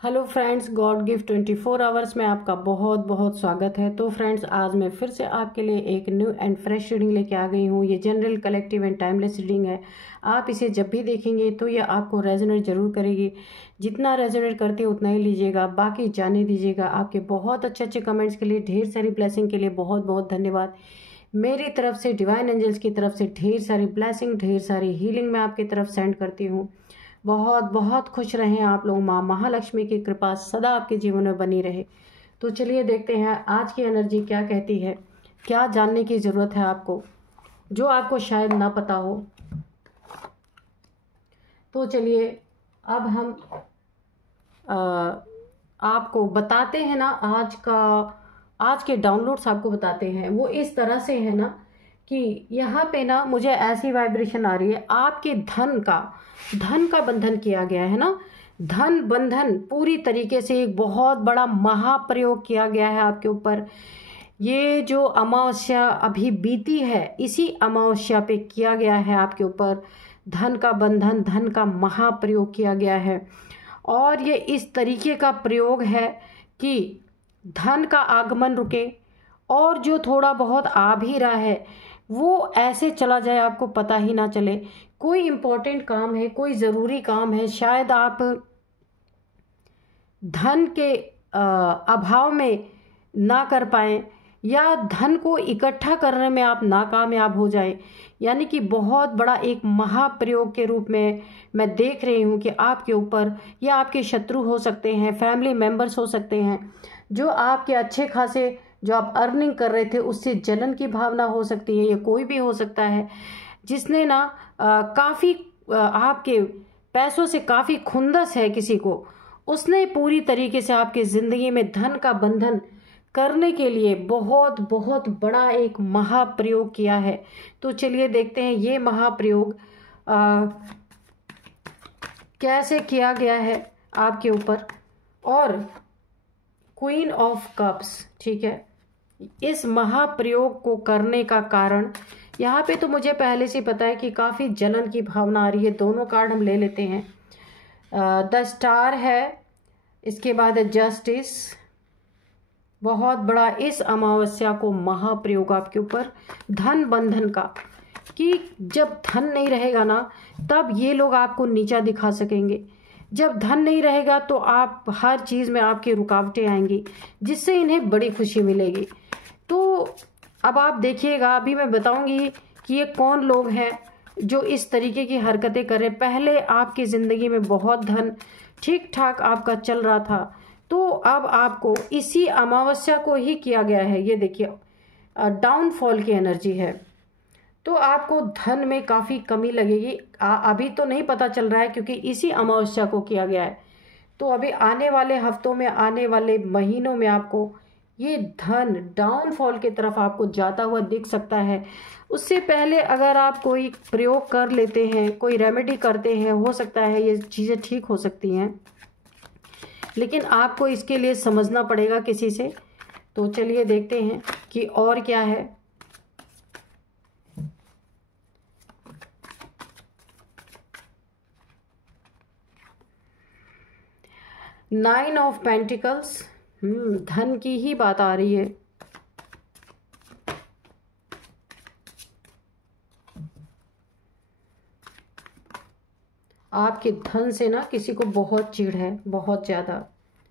Hello friends, God gift 24 hours में आपका बहुत बहुत स्वागत है। तो फ्रेंड्स, आज मैं फिर से आपके लिए एक न्यू एंड फ्रेश रीडिंग लेके आ गई हूँ। ये general, collective and timeless reading है। आप इसे जब भी देखेंगे तो ये आपको रेजोनेट जरूर करेगी। जितना रेजोनेट करती है उतना ही लीजिएगा, बाकी जाने दीजिएगा। आपके बहुत अच्छे अच्छे कमेंट्स के लिए, ढेर सारी ब्लेसिंग के लिए बहुत बहुत धन्यवाद। मेरी तरफ से, डिवाइन एंजल्स की तरफ से ढेर सारी ब्लेसिंग, ढेर सारी हीलिंग मैं आपकी तरफ सेंड करती हूँ। बहुत बहुत खुश रहें आप लोग। माँ महालक्ष्मी की कृपा सदा आपके जीवन में बनी रहे। तो चलिए देखते हैं आज की एनर्जी क्या कहती है, क्या जानने की ज़रूरत है आपको जो आपको शायद ना पता हो। तो चलिए अब हम आपको बताते हैं ना, आज के डाउनलोड्स आपको बताते हैं। वो इस तरह से है ना कि यहाँ पे ना मुझे ऐसी वाइब्रेशन आ रही है, आपके धन का बंधन किया गया है ना। धन बंधन पूरी तरीके से एक बहुत बड़ा महाप्रयोग किया गया है आपके ऊपर। ये जो अमावस्या अभी बीती है, इसी अमावस्या पे किया गया है आपके ऊपर धन का बंधन, धन का महाप्रयोग किया गया है। और ये इस तरीके का प्रयोग है कि धन का आगमन रुके, और जो थोड़ा बहुत आ भी रहा है वो ऐसे चला जाए, आपको पता ही ना चले। कोई इम्पोर्टेंट काम है, कोई ज़रूरी काम है, शायद आप धन के अभाव में ना कर पाएँ, या धन को इकट्ठा करने में आप नाकामयाब हो जाए। यानी कि बहुत बड़ा एक महाप्रयोग के रूप में मैं देख रही हूँ कि आपके ऊपर, या आपके शत्रु हो सकते हैं, फैमिली मेंबर्स हो सकते हैं, जो आपके अच्छे खासे जो आप अर्निंग कर रहे थे उससे जलन की भावना हो सकती है। ये कोई भी हो सकता है जिसने ना काफ़ी आपके पैसों से काफ़ी खुंदस है किसी को, उसने पूरी तरीके से आपकी ज़िंदगी में धन का बंधन करने के लिए बहुत बहुत बड़ा एक महाप्रयोग किया है। तो चलिए देखते हैं ये महाप्रयोग कैसे किया गया है आपके ऊपर। और क्वीन ऑफ कप्स, ठीक है, इस महाप्रयोग को करने का कारण यहाँ पे तो मुझे पहले से पता है कि काफ़ी जलन की भावना आ रही है। दोनों कार्ड हम ले लेते हैं। द स्टार है, इसके बाद जस्टिस। बहुत बड़ा इस अमावस्या को महाप्रयोग आपके ऊपर धन बंधन का, कि जब धन नहीं रहेगा ना तब ये लोग आपको नीचा दिखा सकेंगे। जब धन नहीं रहेगा तो आप हर चीज़ में आपकी रुकावटें आएंगी, जिससे इन्हें बड़ी खुशी मिलेगी। तो अब आप देखिएगा, अभी मैं बताऊंगी कि ये कौन लोग हैं जो इस तरीके की हरकतें कर रहे हैं। पहले आपकी ज़िंदगी में बहुत धन ठीक ठाक आपका चल रहा था, तो अब आपको इसी अमावस्या को ही किया गया है। ये देखिए डाउनफॉल की एनर्जी है, तो आपको धन में काफ़ी कमी लगेगी। अभी तो नहीं पता चल रहा है क्योंकि इसी अमावस्या को किया गया है। तो अभी आने वाले हफ्तों में, आने वाले महीनों में आपको ये धन डाउनफॉल की तरफ आपको जाता हुआ दिख सकता है। उससे पहले अगर आप कोई प्रयोग कर लेते हैं, कोई रेमेडी करते हैं, हो सकता है ये चीज़ें ठीक हो सकती हैं, लेकिन आपको इसके लिए समझना पड़ेगा किसी से। तो चलिए देखते हैं कि और क्या है। नाइन ऑफ पेंटिकल्स, धन की ही बात आ रही है। आपके धन से ना किसी को बहुत चिढ़ है, बहुत ज़्यादा।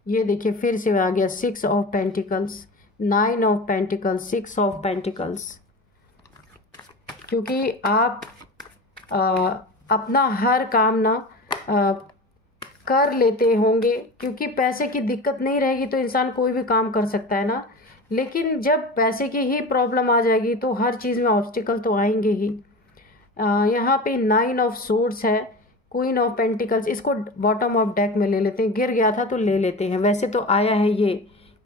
ये देखिए फिर से आ गया 6 of pentacles, 9 of pentacles, 6 of pentacles. क्योंकि आप अपना हर काम ना कर लेते होंगे, क्योंकि पैसे की दिक्कत नहीं रहेगी तो इंसान कोई भी काम कर सकता है ना। लेकिन जब पैसे की ही प्रॉब्लम आ जाएगी तो हर चीज़ में ऑब्स्टिकल तो आएंगे ही। यहाँ पे 9 ऑफ सोर्ड्स है, क्वीन ऑफ पेंटिकल्स। इसको बॉटम ऑफ डेक में ले लेते हैं, गिर गया था तो ले लेते हैं। वैसे तो आया है ये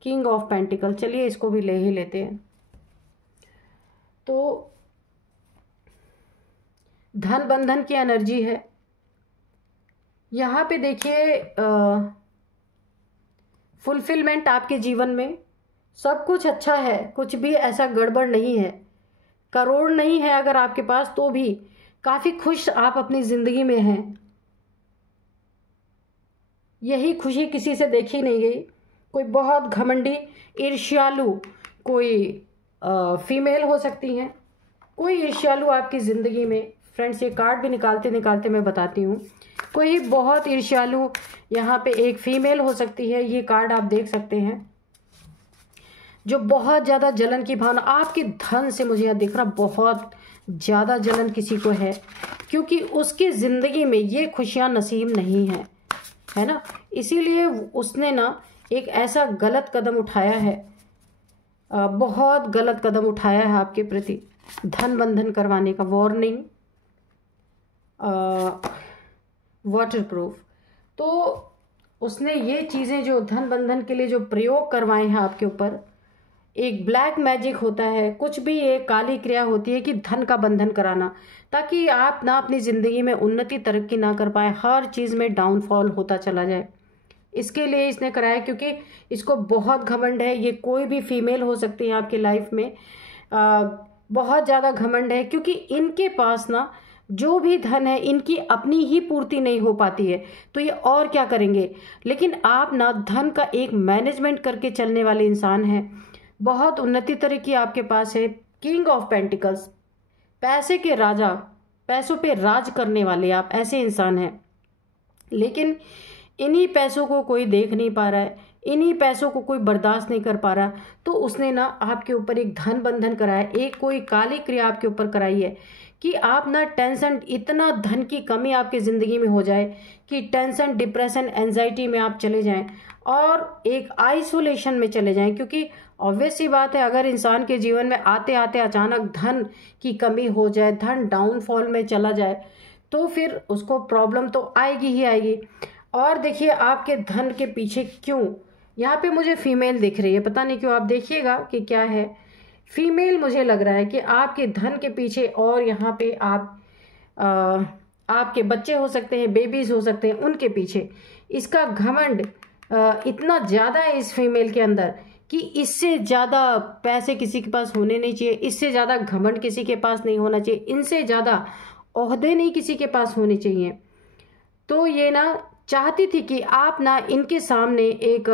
किंग ऑफ पेंटिकल, चलिए इसको भी ले ही लेते हैं। तो धन बंधन की एनर्जी है यहाँ पे। देखिए फुलफिलमेंट आपके जीवन में, सब कुछ अच्छा है, कुछ भी ऐसा गड़बड़ नहीं है। करोड़ नहीं है अगर आपके पास तो भी काफ़ी खुश आप अपनी ज़िंदगी में हैं। यही खुशी किसी से देखी नहीं गई। कोई बहुत घमंडी ईर्ष्यालु कोई फीमेल हो सकती हैं, कोई ईर्ष्यालु आपकी ज़िंदगी में। फ्रेंड्स, ये कार्ड भी निकालते निकालते मैं बताती हूँ। कोई बहुत ईर्ष्यालु यहाँ पे एक फीमेल हो सकती है। ये कार्ड आप देख सकते हैं, जो बहुत ज़्यादा जलन की भावना आपके धन से, मुझे यहाँ दिख रहा बहुत ज़्यादा जलन किसी को है, क्योंकि उसकी ज़िंदगी में ये खुशियाँ नसीब नहीं है, है ना। इसीलिए उसने ना एक ऐसा गलत कदम उठाया है, बहुत गलत कदम उठाया है आपके प्रति, धन बंधन करवाने का। Warning, waterproof. तो उसने ये चीज़ें जो धन बंधन के लिए जो प्रयोग करवाए हैं आपके ऊपर, एक ब्लैक मैजिक होता है, कुछ भी एक काली क्रिया होती है कि धन का बंधन कराना, ताकि आप ना अपनी ज़िंदगी में उन्नति तरक्की ना कर पाए, हर चीज़ में डाउनफॉल होता चला जाए। इसके लिए इसने कराया, क्योंकि इसको बहुत घमंड है। ये कोई भी फीमेल हो सकती है आपकी लाइफ में, बहुत ज़्यादा घमंड है, क्योंकि इनके पास ना जो भी धन है इनकी अपनी ही पूर्ति नहीं हो पाती है, तो ये और क्या करेंगे। लेकिन आप ना धन का एक मैनेजमेंट करके चलने वाले इंसान हैं, बहुत उन्नति तरक्की आपके पास है। किंग ऑफ पेंटिकल्स, पैसे के राजा, पैसों पे राज करने वाले आप ऐसे इंसान हैं। लेकिन इन्हीं पैसों को कोई देख नहीं पा रहा है, इन्हीं पैसों को कोई बर्दाश्त नहीं कर पा रहा, तो उसने ना आपके ऊपर एक धन बंधन कराया, एक कोई काली क्रिया आपके ऊपर कराई है कि आप ना टेंशन, इतना धन की कमी आपकी ज़िंदगी में हो जाए कि टेंशन, डिप्रेशन, एंजाइटी में आप चले जाएं और एक आइसोलेशन में चले जाएं। क्योंकि ऑब्वियस सी बात है, अगर इंसान के जीवन में आते आते अचानक धन की कमी हो जाए, धन डाउनफॉल में चला जाए, तो फिर उसको प्रॉब्लम तो आएगी ही आएगी। और देखिए आपके धन के पीछे क्यों यहाँ पे मुझे फीमेल दिख रही है, पता नहीं क्यों, आप देखिएगा कि क्या है। फीमेल मुझे लग रहा है कि आपके धन के पीछे, और यहाँ पे आपके बच्चे हो सकते हैं, बेबीज हो सकते हैं, उनके पीछे इसका घमंड इतना ज़्यादा है इस फीमेल के अंदर कि इससे ज़्यादा पैसे किसी के पास होने नहीं चाहिए, इससे ज़्यादा घमंड किसी के पास नहीं होना चाहिए, इनसे ज़्यादा ओहदे नहीं किसी के पास होने चाहिए। तो ये ना चाहती थी कि आप ना इनके सामने एक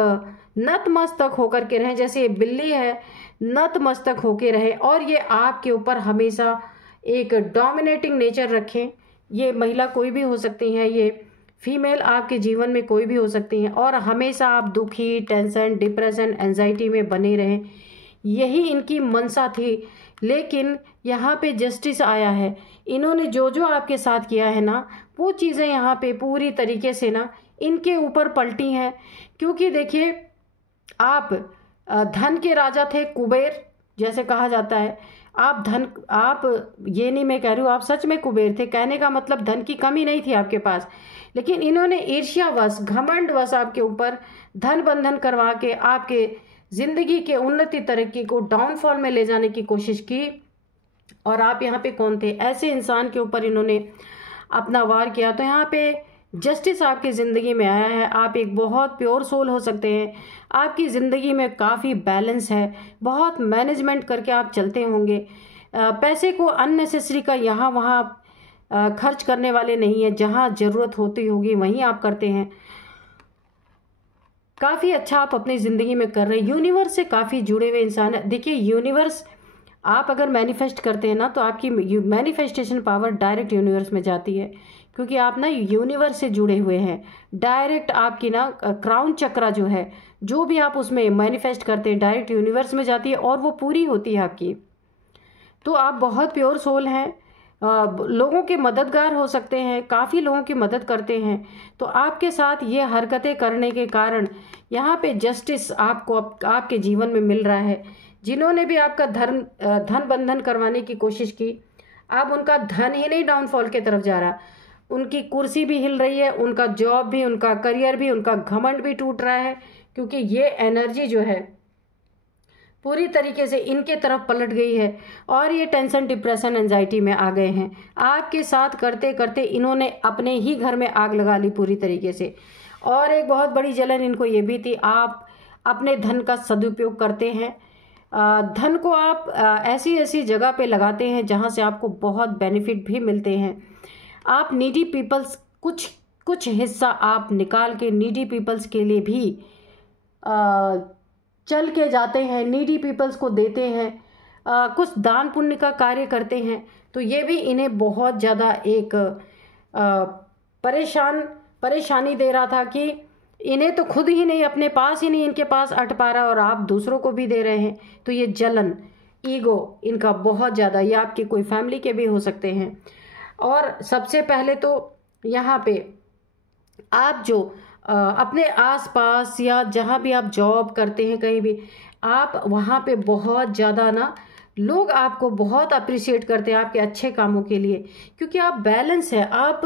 नतमस्तक होकर के रहें, जैसे ये बिल्ली है नतमस्तक होके रहे, और ये आपके ऊपर हमेशा एक डोमिनेटिंग नेचर रखें। ये महिला कोई भी हो सकती है, ये फीमेल आपके जीवन में कोई भी हो सकती हैं, और हमेशा आप दुखी, टेंशन, डिप्रेशन, एंजाइटी में बने रहें, यही इनकी मनसा थी। लेकिन यहाँ पे जस्टिस आया है, इन्होंने जो जो आपके साथ किया है ना, वो चीज़ें यहाँ पे पूरी तरीके से ना इनके ऊपर पलटी हैं। क्योंकि देखिए आप धन के राजा थे, कुबेर जैसे कहा जाता है। आप ये नहीं मैं कह रही हूँ, आप सच में कुबेर थे, कहने का मतलब धन की कमी नहीं थी आपके पास। लेकिन इन्होंने ईर्ष्यावश, घमंडवश आपके ऊपर धन बंधन करवा के आपके जिंदगी के उन्नति तरक्की को डाउनफॉल में ले जाने की कोशिश की। और आप यहाँ पे कौन थे, ऐसे इंसान के ऊपर इन्होंने अपना वार किया। तो यहाँ पे जस्टिस आपकी ज़िंदगी में आया है। आप एक बहुत प्योर सोल हो सकते हैं, आपकी ज़िंदगी में काफ़ी बैलेंस है, बहुत मैनेजमेंट करके आप चलते होंगे, पैसे को अननेसेसरी का यहाँ वहाँ खर्च करने वाले नहीं है, जहाँ ज़रूरत होती होगी वहीं आप करते हैं। काफ़ी अच्छा आप अपनी ज़िंदगी में कर रहे हैं, यूनिवर्स से काफ़ी जुड़े हुए इंसान है। देखिए यूनिवर्स, आप अगर मैनिफेस्ट करते हैं ना, तो आपकी मैनिफेस्टेशन पावर डायरेक्ट यूनिवर्स में जाती है, क्योंकि आप ना यूनिवर्स से जुड़े हुए हैं। डायरेक्ट आपकी ना क्राउन चक्रा जो है, जो भी आप उसमें मैनिफेस्ट करते हैं, डायरेक्ट यूनिवर्स में जाती है और वो पूरी होती है आपकी। तो आप बहुत प्योर सोल हैं, लोगों के मददगार हो सकते हैं, काफ़ी लोगों की मदद करते हैं। तो आपके साथ ये हरकतें करने के कारण यहाँ पे जस्टिस आपको आपके जीवन में मिल रहा है। जिन्होंने भी आपका धन बंधन करवाने की कोशिश की, अब उनका धन ही नहीं डाउनफॉल की तरफ जा रहा, उनकी कुर्सी भी हिल रही है, उनका जॉब भी, उनका करियर भी, उनका घमंड भी टूट रहा है, क्योंकि ये एनर्जी जो है पूरी तरीके से इनके तरफ पलट गई है और ये टेंशन, डिप्रेशन, एंजाइटी में आ गए हैं। आपके साथ करते करते इन्होंने अपने ही घर में आग लगा ली पूरी तरीके से। और एक बहुत बड़ी जलन इनको ये भी थी, आप अपने धन का सदुपयोग करते हैं, धन को आप ऐसी ऐसी जगह पे लगाते हैं जहाँ से आपको बहुत बेनिफिट भी मिलते हैं। आप नीडी पीपल्स, कुछ कुछ हिस्सा आप निकाल के नीडी पीपल्स के लिए भी चल के जाते हैं, नीडी पीपल्स को देते हैं, कुछ दान पुण्य का कार्य करते हैं, तो ये भी इन्हें बहुत ज़्यादा एक परेशानी दे रहा था कि इन्हें तो खुद ही नहीं, अपने पास ही नहीं इनके पास अट पा रहा और आप दूसरों को भी दे रहे हैं। तो ये जलन, ईगो इनका बहुत ज़्यादा, ये आपके कोई फैमिली के भी हो सकते हैं। और सबसे पहले तो यहाँ पे आप जो अपने आसपास या जहाँ भी आप जॉब करते हैं कहीं भी, आप वहाँ पे बहुत ज़्यादा ना लोग आपको बहुत अप्रिशिएट करते हैं आपके अच्छे कामों के लिए, क्योंकि आप बैलेंस है। आप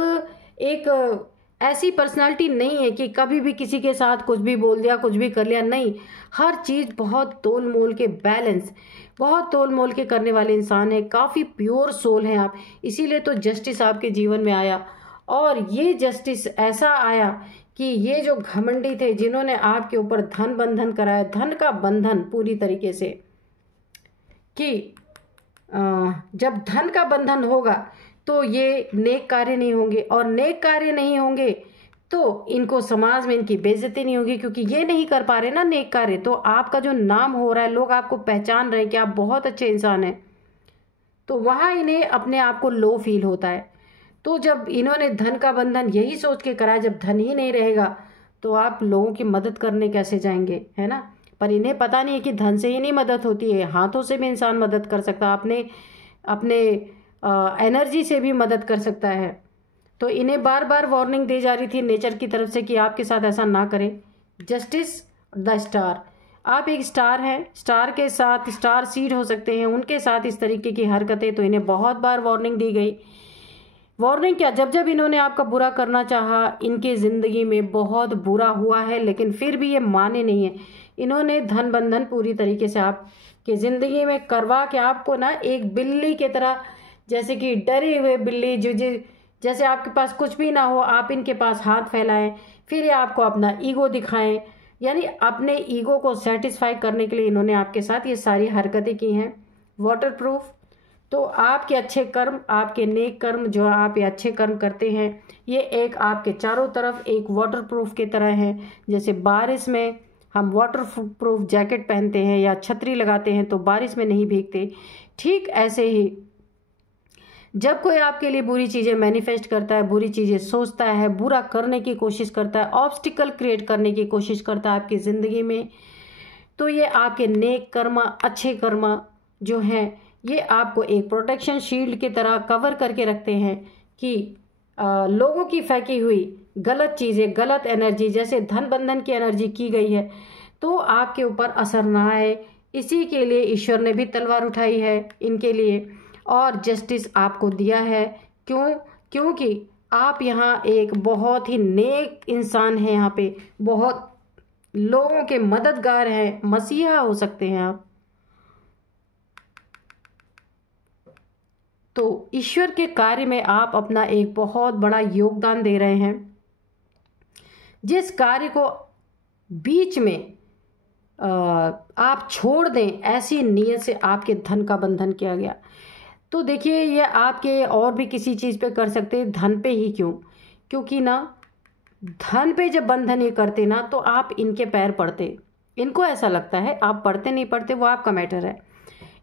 एक ऐसी पर्सनालिटी नहीं है कि कभी भी किसी के साथ कुछ भी बोल दिया, कुछ भी कर लिया, नहीं, हर चीज़ बहुत तोल मोल के, बैलेंस बहुत तोल मोल के करने वाले इंसान है, काफ़ी प्योर सोल हैं आप। इसीलिए तो जस्टिस आपके जीवन में आया, और ये जस्टिस ऐसा आया कि ये जो घमंडी थे जिन्होंने आपके ऊपर धन बंधन कराया, धन का बंधन पूरी तरीके से, कि जब धन का बंधन होगा तो ये नेक कार्य नहीं होंगे, और नेक कार्य नहीं होंगे तो इनको समाज में इनकी बेइज्जती नहीं होगी, क्योंकि ये नहीं कर पा रहे ना नेक कार्य, तो आपका जो नाम हो रहा है, लोग आपको पहचान रहे हैं कि आप बहुत अच्छे इंसान हैं, तो वहाँ इन्हें अपने आप को लो फील होता है। तो जब इन्होंने धन का बंधन यही सोच के कराया, जब धन ही नहीं रहेगा तो आप लोगों की मदद करने कैसे जाएंगे, है ना। पर इन्हें पता नहीं है कि धन से ही नहीं मदद होती है, हाथों से भी इंसान मदद कर सकता है, अपने एनर्जी से भी मदद कर सकता है। तो इन्हें बार बार वार्निंग दी जा रही थी नेचर की तरफ से कि आपके साथ ऐसा ना करें। जस्टिस द स्टार, आप एक स्टार हैं, स्टार के साथ स्टार सीड हो सकते हैं, उनके साथ इस तरीके की हरकतें, तो इन्हें बहुत बार वार्निंग दी गई। वार्निंग क्या, जब जब इन्होंने आपका बुरा करना चाहा, इनके ज़िंदगी में बहुत बुरा हुआ है, लेकिन फिर भी ये माने नहीं है। इन्होंने धन बंधन पूरी तरीके से आपके ज़िंदगी में करवा के आपको ना एक बिल्ली की तरह, जैसे कि डरे हुए बिल्ली, जो जैसे आपके पास कुछ भी ना हो, आप इनके पास हाथ फैलाएं, फिर ये आपको अपना ईगो दिखाएं, यानी अपने ईगो को सेटिस्फाई करने के लिए इन्होंने आपके साथ ये सारी हरकतें की हैं। वाटर प्रूफ, तो आपके अच्छे कर्म, आपके नेक कर्म, जो आप ये अच्छे कर्म करते हैं, ये एक आपके चारों तरफ एक वाटर प्रूफ की तरह है। जैसे बारिश में हम वाटर प्रूफ जैकेट पहनते हैं या छतरी लगाते हैं तो बारिश में नहीं भीगते, ठीक ऐसे ही जब कोई आपके लिए बुरी चीज़ें मैनिफेस्ट करता है, बुरी चीज़ें सोचता है, बुरा करने की कोशिश करता है, ऑब्स्टिकल क्रिएट करने की कोशिश करता है आपकी ज़िंदगी में, तो ये आपके नेक कर्म, अच्छे कर्म जो हैं, ये आपको एक प्रोटेक्शन शील्ड की तरह कवर करके रखते हैं कि लोगों की फेंकी हुई गलत चीज़ें, गलत एनर्जी, जैसे धन बंधन की एनर्जी की गई है, तो आपके ऊपर असर ना आए। इसी के लिए ईश्वर ने भी तलवार उठाई है इनके लिए, और जस्टिस आपको दिया है। क्योंकि आप यहाँ एक बहुत ही नेक इंसान हैं, यहाँ पे बहुत लोगों के मददगार हैं, मसीहा हो सकते हैं आप। तो ईश्वर के कार्य में आप अपना एक बहुत बड़ा योगदान दे रहे हैं। जिस कार्य को बीच में आप छोड़ दें, ऐसी नीयत से आपके धन का बंधन किया गया। तो देखिए, ये आपके और भी किसी चीज़ पे कर सकते, धन पे ही क्यों? क्योंकि ना धन पे जब बंधन ये करते ना, तो आप इनके पैर पड़ते। इनको ऐसा लगता है, आप पढ़ते नहीं पढ़ते वो आपका मैटर है,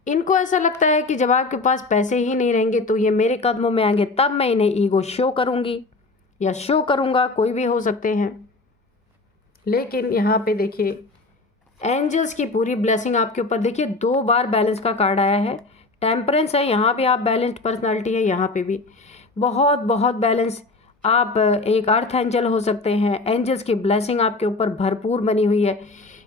इनको ऐसा लगता है कि जब आपके पास पैसे ही नहीं रहेंगे तो ये मेरे कदमों में आएंगे, तब मैं इन्हें ईगो शो करूंगी या शो करूंगा, कोई भी हो सकते हैं। लेकिन यहाँ पे देखिए, एंजल्स की पूरी ब्लेसिंग आपके ऊपर। देखिए 2 बार बैलेंस का कार्ड आया है, टेम्परेंस है, यहाँ भी आप बैलेंस्ड पर्सनालिटी है, यहाँ पे भी बहुत बहुत बैलेंस। आप एक अर्थ एंजल हो सकते हैं, एंजल्स की ब्लेसिंग आपके ऊपर भरपूर बनी हुई है।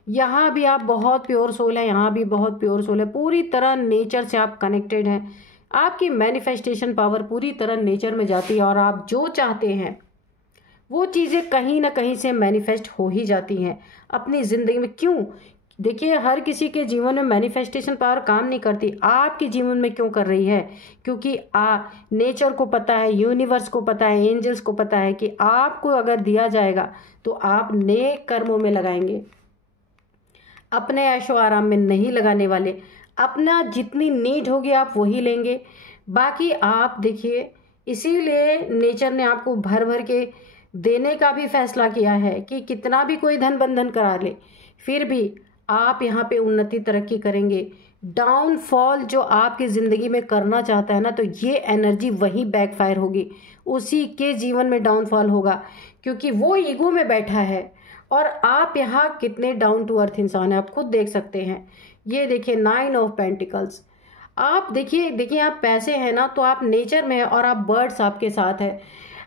यहाँ भी आप बहुत प्योर सोल है, यहाँ भी बहुत प्योर सोल है, पूरी तरह नेचर से आप कनेक्टेड हैं। आपकी मैनिफेस्टेशन पावर पूरी तरह नेचर में जाती है, और आप जो चाहते हैं वो चीज़ें कहीं ना कहीं से मैनिफेस्ट हो ही जाती हैं अपनी ज़िंदगी में। क्यों? देखिए, हर किसी के जीवन में मैनिफेस्टेशन पावर काम नहीं करती, आपके जीवन में क्यों कर रही है? क्योंकि नेचर को पता है, यूनिवर्स को पता है, एंजल्स को पता है कि आपको अगर दिया जाएगा तो आप नेक कर्मों में लगाएंगे, अपने ऐशो आराम में नहीं लगाने वाले। अपना जितनी नीड होगी आप वही लेंगे, बाकी आप देखिए, इसीलिए नेचर ने आपको भर भर के देने का भी फैसला किया है कि कितना भी कोई धन बंधन करा ले, फिर भी आप यहाँ पे उन्नति तरक्की करेंगे। डाउनफॉल जो आपकी ज़िंदगी में करना चाहता है ना, तो ये एनर्जी वही बैकफायर होगी, उसी के जीवन में डाउनफॉल होगा, क्योंकि वो ईगो में बैठा है। और आप यहाँ कितने डाउन टू अर्थ इंसान हैं, आप खुद देख सकते हैं। ये देखिए 9 ऑफ पेंटिकल्स। आप देखिए आप पैसे हैं ना, तो आप नेचर में है और आप बर्ड्स आपके साथ है।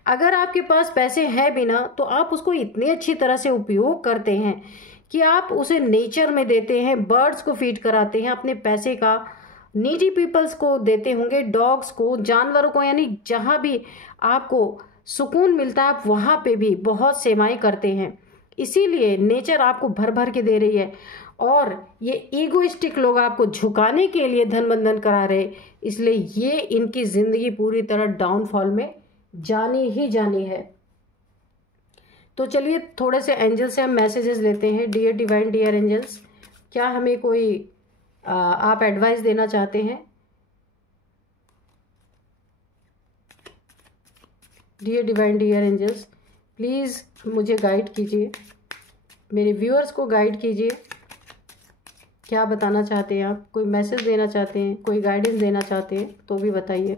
अगर आपके पास पैसे है भी ना, तो आप उसको इतनी अच्छी तरह से उपयोग करते हैं कि आप उसे नेचर में देते हैं, बर्ड्स को फीड कराते हैं, अपने पैसे का नीडी पीपल्स को देते होंगे, डॉग्स को, जानवरों को, यानी जहाँ भी आपको सुकून मिलता है आप वहाँ पे भी बहुत सेवाएं करते हैं। इसीलिए नेचर आपको भर भर के दे रही है। और ये ईगोइस्टिक लोग आपको झुकाने के लिए धन बंधन करा रहे, इसलिए ये इनकी जिंदगी पूरी तरह डाउनफॉल में जानी ही जानी है। तो चलिए थोड़े से एंजल से हम मैसेजेस लेते हैं। डियर डिवाइन, डियर एंजल्स, क्या हमें कोई आप एडवाइस देना चाहते हैं? Dear divine, dear angels, please मुझे गाइड कीजिए, मेरे व्यूअर्स को गाइड कीजिए। क्या बताना चाहते हैं आप? कोई मैसेज देना चाहते हैं, कोई गाइडेंस देना चाहते हैं तो भी बताइए।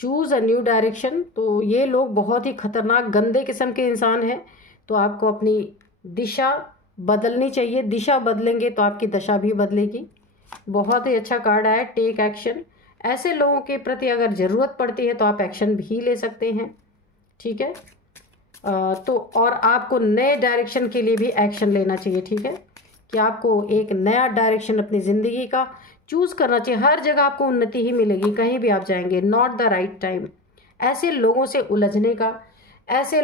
Choose a new direction. तो ये लोग बहुत ही खतरनाक गंदे किस्म के इंसान हैं, तो आपको अपनी दिशा बदलनी चाहिए। दिशा बदलेंगे तो आपकी दशा भी बदलेगी। बहुत ही अच्छा कार्ड आया, टेक एक्शन। ऐसे लोगों के प्रति अगर ज़रूरत पड़ती है तो आप एक्शन भी ले सकते हैं, ठीक है। तो और आपको नए डायरेक्शन के लिए भी एक्शन लेना चाहिए, ठीक है, कि आपको एक नया डायरेक्शन अपनी ज़िंदगी का चूज़ करना चाहिए। हर जगह आपको उन्नति ही मिलेगी, कहीं भी आप जाएंगे। Not the right time. ऐसे लोगों से उलझने का, ऐसे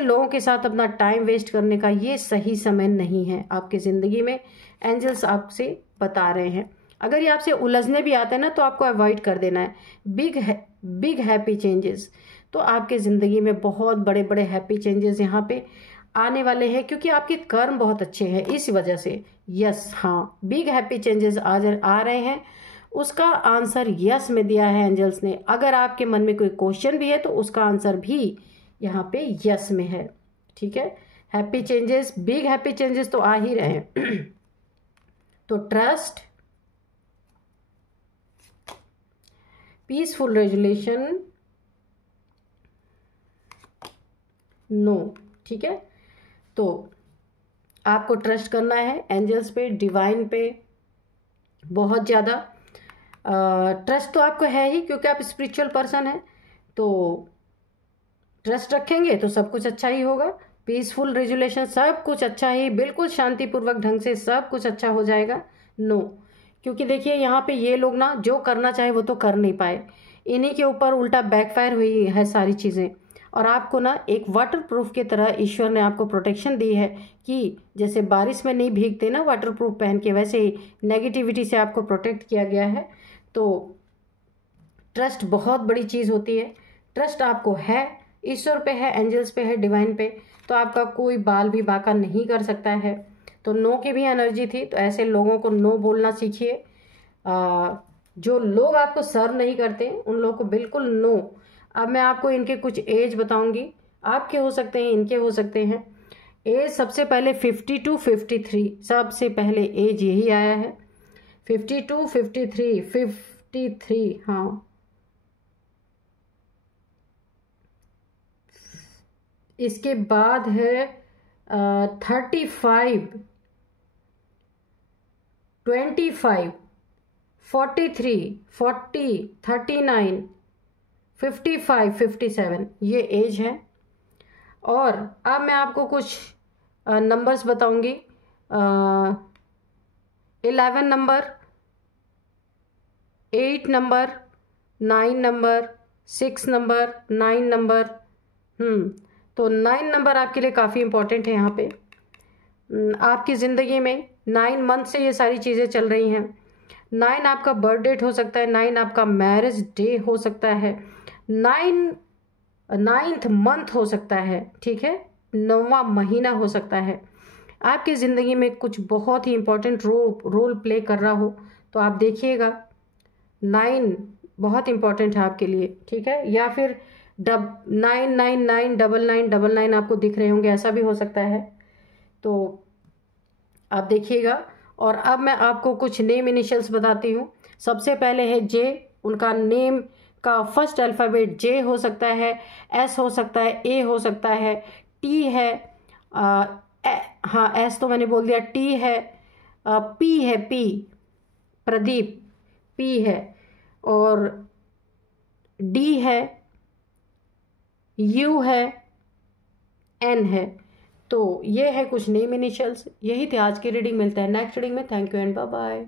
लोगों के साथ अपना टाइम वेस्ट करने का ये सही समय नहीं है आपकी ज़िंदगी में। एंजल्स आपसे बता रहे हैं, अगर ये आपसे उलझने भी आते हैं ना, तो आपको अवॉइड कर देना है। बिग हैप्पी चेंजेस, तो आपके ज़िंदगी में बहुत बड़े बड़े हैप्पी चेंजेस यहाँ पे आने वाले हैं, क्योंकि आपके कर्म बहुत अच्छे हैं इस वजह से। यस, हाँ, बिग हैप्पी चेंजेस आ रहे हैं। उसका आंसर यस में दिया है एंजल्स ने। अगर आपके मन में कोई क्वेश्चन भी है तो उसका आंसर भी यहाँ पे यस में है, ठीक है। Happy changes, big happy changes तो आ ही रहे हैं। तो ट्रस्ट, पीसफुल रेजुलेशन, नो, ठीक है। तो आपको ट्रस्ट करना है एंजल्स पे, डिवाइन पे, बहुत ज़्यादा। ट्रस्ट तो आपको है ही, क्योंकि आप स्पिरिचुअल पर्सन हैं, तो ट्रस्ट रखेंगे तो सब कुछ अच्छा ही होगा। पीसफुल रेजुलेशन, सब कुछ अच्छा ही, बिल्कुल शांतिपूर्वक ढंग से सब कुछ अच्छा हो जाएगा। नो, क्योंकि देखिए यहाँ पे ये लोग ना जो करना चाहे वो तो कर नहीं पाए, इन्हीं के ऊपर उल्टा बैकफायर हुई है सारी चीज़ें। और आपको ना एक वाटर प्रूफ की तरह ईश्वर ने आपको प्रोटेक्शन दी है, कि जैसे बारिश में नहीं भीगते ना वाटर प्रूफ पहन के, वैसे ही नेगेटिविटी से आपको प्रोटेक्ट किया गया है। तो ट्रस्ट बहुत बड़ी चीज़ होती है। ट्रस्ट आपको है, ईश्वर पे है, एंजल्स पे है, डिवाइन पे, तो आपका कोई बाल भी बाका नहीं कर सकता है। तो नो की भी एनर्जी थी, तो ऐसे लोगों को नो बोलना सीखिए। जो लोग आपको सर्व नहीं करते उन लोगों को बिल्कुल नो। अब मैं आपको इनके कुछ एज बताऊंगी, आपके हो सकते हैं, इनके हो सकते हैं। एज सबसे पहले 50 to 53, सबसे पहले एज यही आया है, 50 to 53, हाँ। इसके बाद है 35, 25, 43, 40, 39, 55, 57, ये एज है। और अब मैं आपको कुछ नंबर्स बताऊंगी। 11 number, 8 number, 9 number, 6 number, 9 number. तो 9 नंबर आपके लिए काफ़ी इंपॉर्टेंट है यहाँ पे। आपकी ज़िंदगी में 9 मंथ से ये सारी चीज़ें चल रही हैं। 9 आपका बर्थ डेट हो सकता है, 9 आपका मैरिज डे हो सकता है, 9th मंथ हो सकता है, ठीक है, 9वां महीना हो सकता है। आपकी ज़िंदगी में कुछ बहुत ही इंपॉर्टेंट रोल प्ले कर रहा हो, तो आप देखिएगा 9 बहुत इंपॉर्टेंट है आपके लिए, ठीक है। या फिर 9999999 आपको दिख रहे होंगे, ऐसा भी हो सकता है, तो आप देखिएगा। और अब मैं आपको कुछ नेम इनिशियल्स बताती हूँ। सबसे पहले है जे, उनका नेम का फर्स्ट अल्फ़ाबेट जे हो सकता है, एस हो सकता है, ए हो सकता है, टी है, हाँ एस तो मैंने बोल दिया, टी है, पी है, पी प्रदीप, पी है, और डी है, यू है, एन है। तो ये है कुछ नेम इनिशियल्स। यही थे आज की रीडिंग। मिलते हैं नेक्स्ट रीडिंग में। Thank you and bye bye.